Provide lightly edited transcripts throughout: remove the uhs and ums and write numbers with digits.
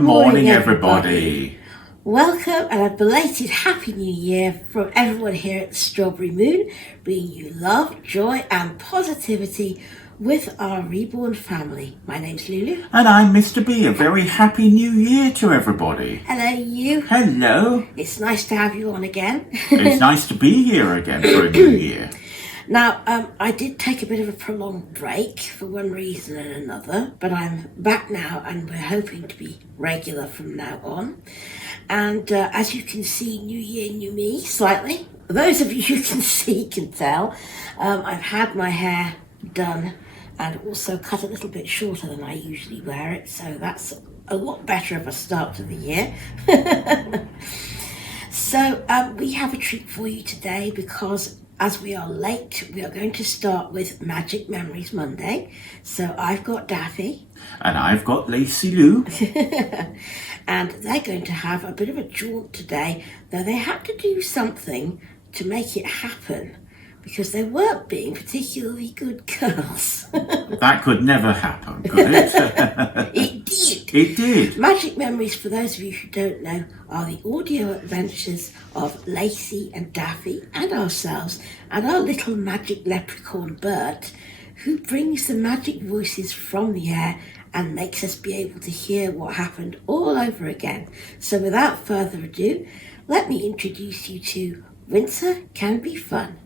Good morning, everybody. Welcome and a belated Happy New Year from everyone here at the Strawberry Moon, bringing you love, joy and positivity with our Reborn family. My name's Lulu. And I'm Mr. B. A very Happy New Year to everybody. Hello, you. Hello. It's nice to have you on again. It's nice to be here again for a new year. Now, I did take a bit of a prolonged break for one reason and another, but I'm back now and we're hoping to be regular from now on. And as you can see, new year, new me, slightly. Those of you who can see can tell. I've had my hair done and also cut a little bit shorter than I usually wear it, so that's a lot better of a start to the year. So we have a treat for you today because as we are late, we are going to start with Magic Memories Monday. So I've got Daphne. And I've got Lacey Lou. And they're going to have a bit of a jaunt today, though they had to do something to make it happen because they weren't being particularly good girls. That could never happen, could it? It did. It did. Magic Memories, for those of you who don't know, are the audio adventures of Lacey and Daphne and ourselves and our little magic leprechaun Bert, who brings the magic voices from the air and makes us be able to hear what happened all over again. So without further ado, let me introduce you to Winter Can Be Fun.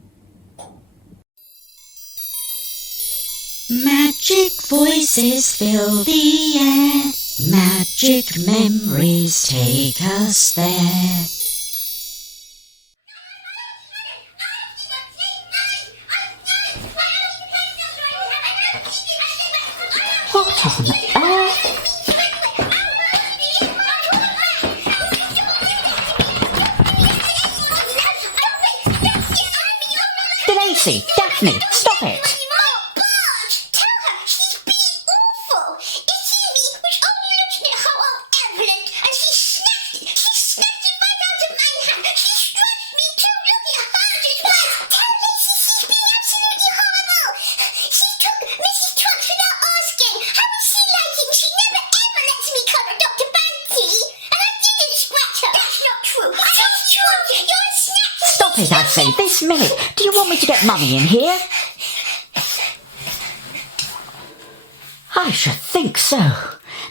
Magic voices fill the air, magic memories take us there. What on earth? DeLacey, Daphne, stop it! I'd say this minute. Do you want me to get Mummy in here? I should think so.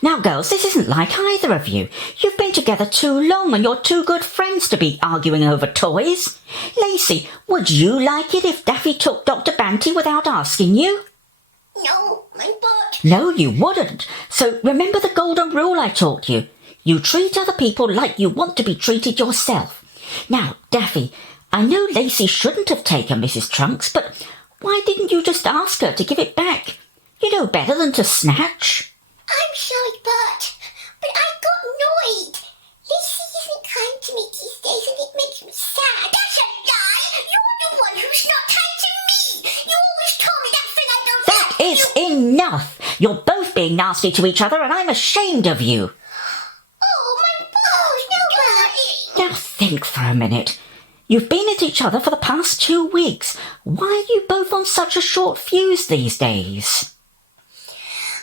Now, girls, this isn't like either of you. You've been together too long and you're too good friends to be arguing over toys. Lacey, would you like it if Daffy took Dr. Banty without asking you? No, my butt. No, you wouldn't. So remember the golden rule I taught you. You treat other people like you want to be treated yourself. Now, Daffy, I know Lacey shouldn't have taken Mrs. Trunks, but why didn't you just ask her to give it back? You know better than to snatch. I'm sorry, Bert, but I got annoyed. Lacey isn't kind to me these days and it makes me sad. That's a lie! You're the one who's not kind to me! You always told me that thing I don't That like. is enough! You're both being nasty to each other and I'm ashamed of you. Oh, my balls, no, Bert. Now think for a minute. You've been at each other for the past 2 weeks. Why are you both on such a short fuse these days?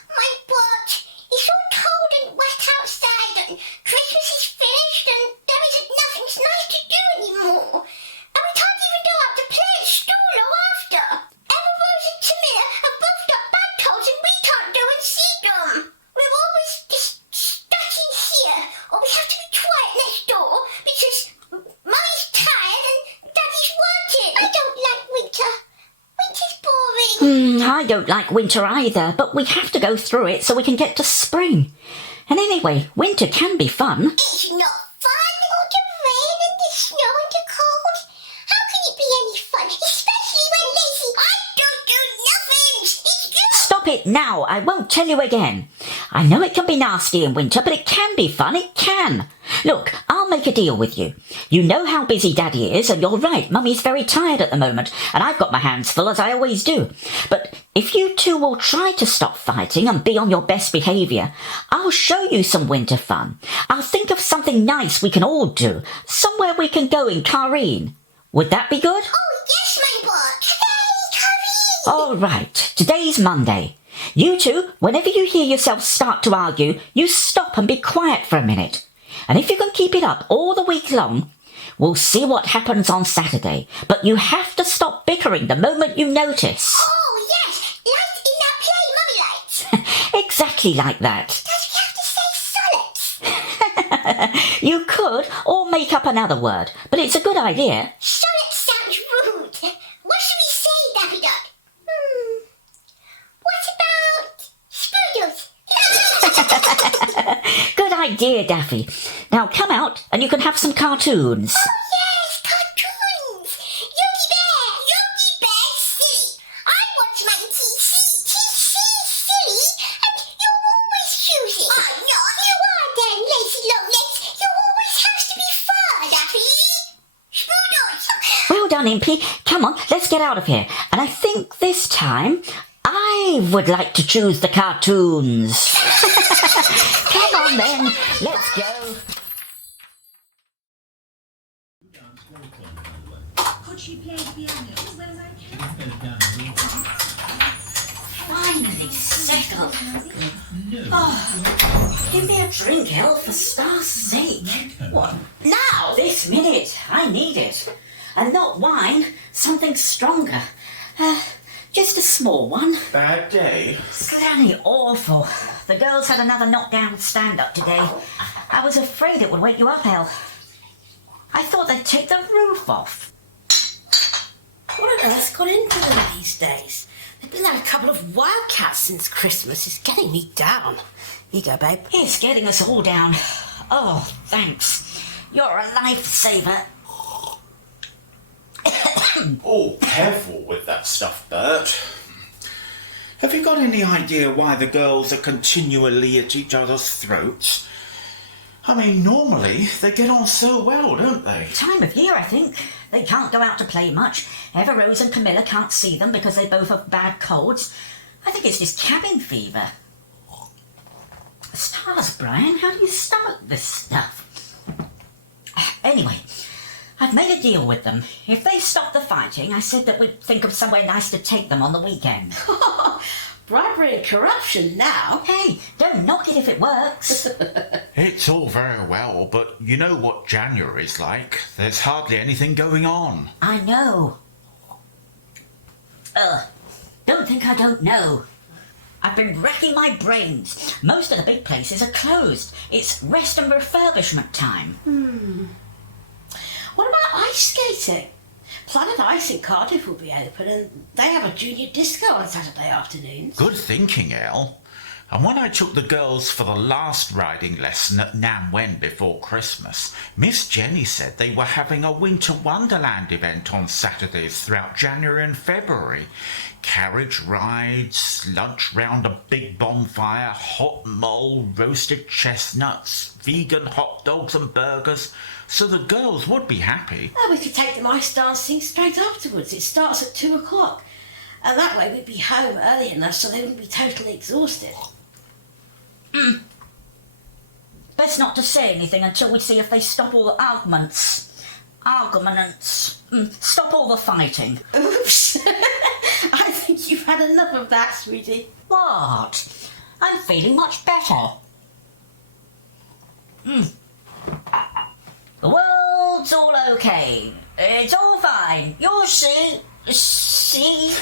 My butt. It's all cold and wet outside and Christmas is finished and there isn't nothing nice to do anymore. And we can't even go out to play at school or after. Emma, Rose and Tamina have both got bad colds and we can't go and see them. We're always just stuck in here or we have to be quiet next door because Mummy's tired and Daddy's working. I don't like winter. Winter's boring. I don't like winter either, but we have to go through it so we can get to spring. And anyway, winter can be fun. It's not fun. All the rain and the snow and the cold. How can it be any fun? Especially when Lacey, I don't do nothing. It's good. Stop it now. I won't tell you again. I know it can be nasty in winter, but it can be fun. It can. Look, I'll make a deal with you. You know how busy Daddy is, and you're right, Mummy's very tired at the moment, and I've got my hands full, as I always do. But if you two will try to stop fighting and be on your best behaviour, I'll show you some winter fun. I'll think of something nice we can all do, somewhere we can go in Kareen. Would that be good? Oh, yes, my butt. Hey, Carrie. All right, today's Monday. You two, whenever you hear yourselves start to argue, you stop and be quiet for a minute. And if you can keep it up all the week long, we'll see what happens on Saturday. But you have to stop bickering the moment you notice. Oh, yes, like in that play, Mummy likes. Exactly like that. Does we have to say solids? You could, or make up another word, but it's a good idea. Solids sounds rude. What should we say, Daffy Duck? What about spoodles? Good idea, Daffy. Now come out and you can have some cartoons. Oh, yes, cartoons. Yogi Bear, silly. I watch my TC silly, and you're always choosing. I'm not. You are then, lazy long legs. You always have to be fur, Daffy. Spoodles. Well done, Impy. Come on, let's get out of here. And I think this time I would like to choose the cartoons. Come on then, let's go. Could she play the piano as well as I can? Finally settled. Oh, give me a drink, Elle, for star's sake. What? Now? This minute, I need it. And not wine, something stronger. Just a small one. Bad day? Slanny awful. The girls had another knockdown stand-up today. I was afraid it would wake you up, Elle. I thought they'd take the roof off. What on earth's gone into them these days? They've been like a couple of wildcats since Christmas. It's getting me down. Here you go, babe. It's getting us all down. Oh, thanks. You're a lifesaver. Oh, careful with that stuff, Bert. Have you got any idea why the girls are continually at each other's throats? I mean, normally they get on so well, don't they? Time of year, I think. They can't go out to play much. Ever-Rose and Camilla can't see them because they both have bad colds. I think it's just cabin fever. Stars, Brian, how do you stomach this stuff? Anyway, I've made a deal with them. If they stop the fighting, I said that we'd think of somewhere nice to take them on the weekend. Bribery and corruption now. Hey, don't knock it if it works. It's all very well, but you know what January's like. There's hardly anything going on. I know. Don't think I don't know. I've been racking my brains. Most of the big places are closed. It's rest and refurbishment time. What about ice skating? Planet Ice in Cardiff will be open and they have a junior disco on Saturday afternoons. Good thinking, Elle. And when I took the girls for the last riding lesson at Nam Wen before Christmas, Miss Jenny said they were having a winter wonderland event on Saturdays throughout January and February. Carriage rides, lunch round a big bonfire, hot mole, roasted chestnuts, vegan hot dogs and burgers. So the girls would be happy. Oh, we could take them ice dancing straight afterwards. It starts at 2 o'clock. And that way we'd be home early enough so they wouldn't be totally exhausted. Best not to say anything until we see if they stop all the arguments. Stop all the fighting. Oops. I think you've had enough of that, sweetie. What? I'm feeling much better. The world's all okay. It's all fine. You'll see. See?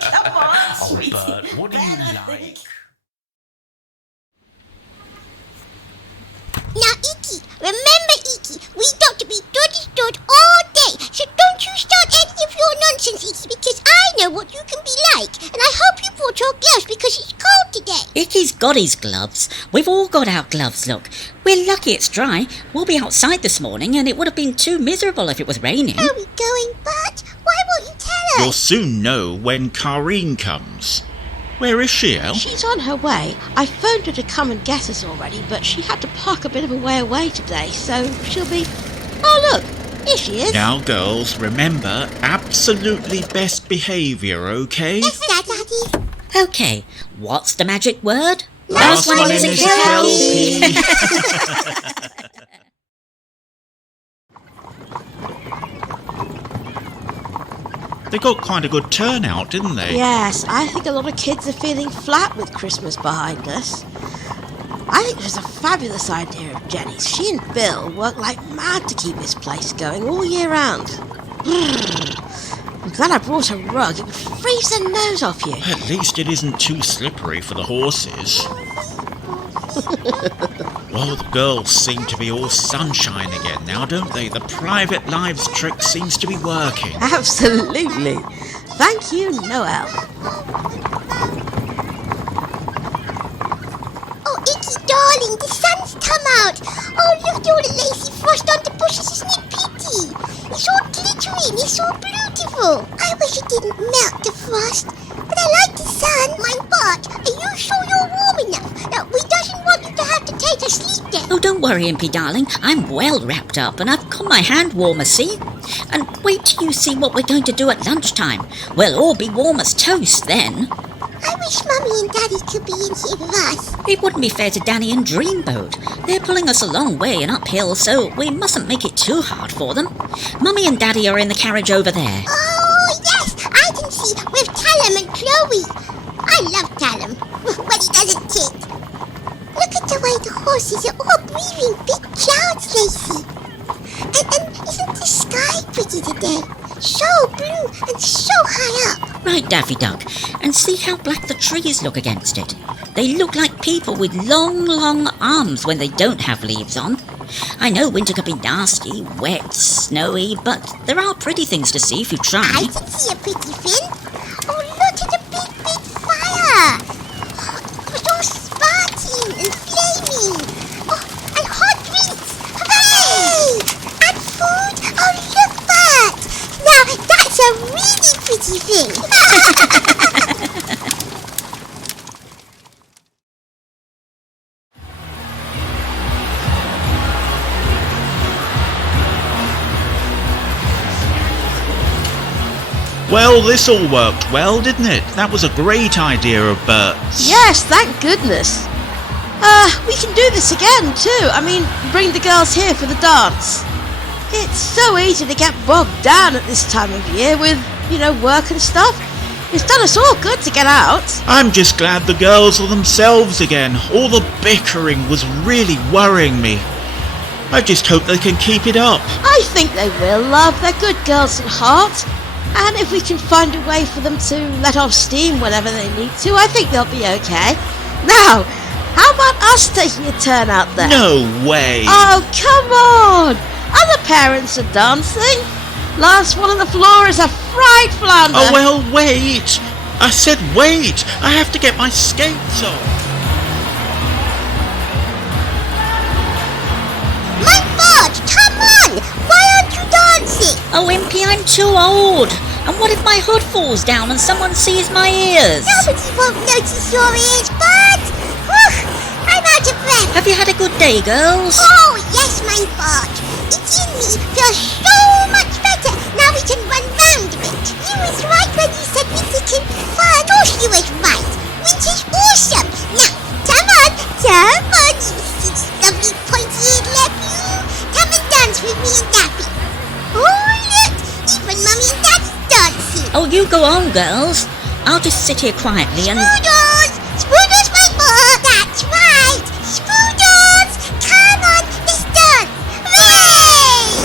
Come on, Oh, sweetie. Bert, what do you Better like? think. Now, Iki, remember, Iki, we got to be stood all day. So don't you start any of your nonsense, Iki, because I know what you can be like. And I hope you brought your gloves because it's cold today. Icky's got his gloves. We've all got our gloves, look. We're lucky it's dry. We'll be outside this morning and it would have been too miserable if it was raining. Are we going, Bert? Why won't you tell us? You'll soon know when Kareen comes. Where is she, Elle? She's on her way. I phoned her to come and get us already, but she had to park a bit of a way away today, so she'll be... Oh, look, here she is. Now, girls, remember, absolutely best behaviour, okay? Yes, Daddy. Okay, what's the magic word? Last one in is Kelpie. They got quite a good turnout, didn't they? Yes, I think a lot of kids are feeling flat with Christmas behind us. I think it was a fabulous idea of Jenny's. She and Bill worked like mad to keep this place going all year round. I'm glad I brought a rug. It would freeze the nose off you. At least it isn't too slippery for the horses. Well, the girls seem to be all sunshine again now, don't they? The private lives trick seems to be working. Absolutely. Thank you, Noel. Oh, Icky, darling, the sun's come out. Oh, look at all the lacy frost on the bushes. Isn't it pretty? It's all glittery and it's all beautiful. I wish it didn't melt the frost. But I like the sun. My Bart, are you sure you're warm enough? We doesn't want you to have to take a sleep then. Oh, don't worry, Impy darling. I'm well wrapped up and I've got my hand warmer, see? And wait till you see what we're going to do at lunchtime. We'll all be warm as toast then. I wish Mummy and Daddy could be in here with us. It wouldn't be fair to Danny and Dreamboat. They're pulling us a long way and uphill, so we mustn't make it too hard for them. Mummy and Daddy are in the carriage over there. Oh, yes, I can see, with Callum and Chloe. I love Callum, when he doesn't kick. Look at the way the horses are all breathing big clouds, Lacey. And isn't the sky pretty today? So blue and so high up. Right, Daffy Duck, and see how black the trees look against it. They look like people with long, long arms when they don't have leaves on. I know winter can be nasty, wet, snowy, but there are pretty things to see if you try. I can see a pretty thing. Oh, look at the big, big fire. It's all sparkling and flaming. Oh, and hot drinks. Hooray! And food. Oh, look, Bert. Now, that's a really pretty thing. Well, this all worked well, didn't it? That was a great idea of Bert's. Yes, thank goodness. We can do this again too. I mean, bring the girls here for the dance. It's so easy to get bogged down at this time of year with, work and stuff. It's done us all good to get out. I'm just glad the girls are themselves again. All the bickering was really worrying me. I just hope they can keep it up. I think they will, love. They're good girls at heart. And if we can find a way for them to let off steam whenever they need to, I think they'll be okay. Now, how about us taking a turn out there? No way. Oh, come on. Other parents are dancing. Last one on the floor is a fried flounder. Oh, well, wait. I said wait. I have to get my skates on. My God, come on. Why aren't you dancing? Oh, Impy, I'm too old. And what if my hood falls down and someone sees my ears? Nobody won't notice your ears, Bert. I'm out of breath. Have you had a good day, girls? Oh, yes, my Bart. It's in me feels so much better. Now we can run round a bit. You was right when you said winter can be fun. Of course you was right. Winter's awesome. Now, come on, you six lovely pointy-eared nephew. Come and dance with me and Daphne. Oh, look, even Mummy and Dad's dancing. Oh, you go on, girls. I'll just sit here quietly and... Spoodles! Spoodles, my boy! That's right! Spoodles! Come on, let's dance! Hooray!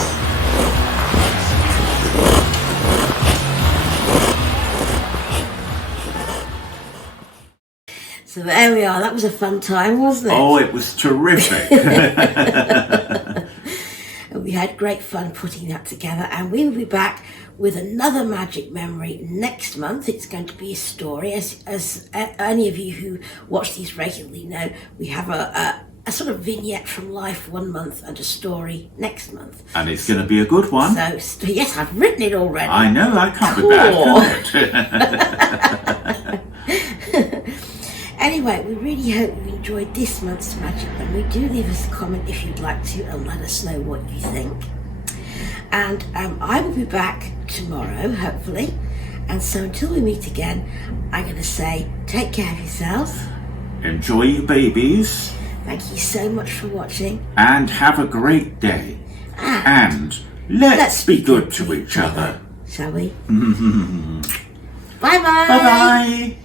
So there we are. That was a fun time, wasn't it? Oh, it was terrific. We had great fun putting that together, and we will be back with another magic memory next month. It's going to be a story. As any of you who watch these regularly know, we have a sort of vignette from life one month and a story next month. And it's going to be a good one. So yes, I've written it already. I know, I can't be bad, can it? Anyway, we really hope you enjoyed this month's magic memory. Do leave us a comment if you'd like to and let us know what you think. And I will be back tomorrow, hopefully. And so until we meet again, I'm going to say, take care of yourselves. Enjoy your babies. Thank you so much for watching. And have a great day. And let's be good to each other. shall we? Bye-bye. Bye-bye.